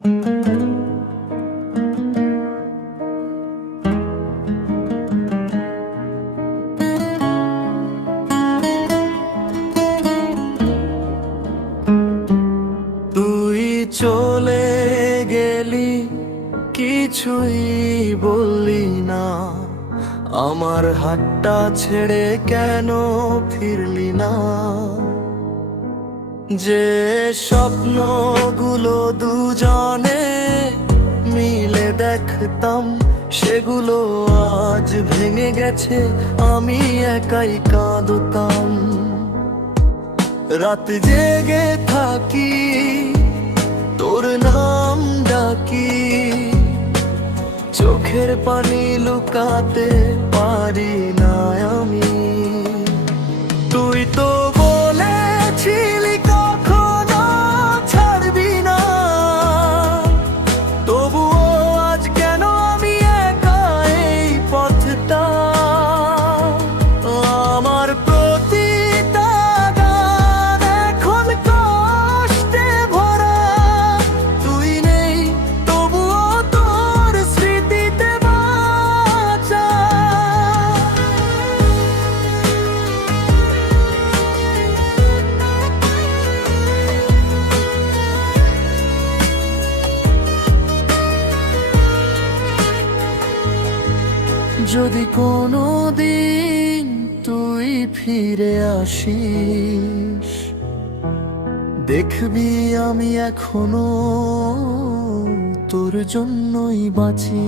তুই চলে গেলি, কিছুই বললি না। আমার হাতটা ছেড়ে কেন ফিরলি না? যে স্বপ্নগুলো দুজনে মিলে দেখতাম, সেগুলো আজ ভেঙে গেছে, আমি একাই কাঁদতাম। রাত জেগে থাকি, তোর নাম ডাকি, চোখের পানি লুকাতে পারি না আমি। তুই তো বলেছিলি কখনো ছাড়বি না, তবুও আজ কেন আমি একা এই পথটা? আমার প্রতিটা গান এখন কষ্টে ভরা। তুই নেই, তবুও তোর স্মৃতিতে বাঁচা। যদি কোনো দিন তুই ফিরে আসিস, দেখবি আমি এখনো তোর জন্যই বাঁচি।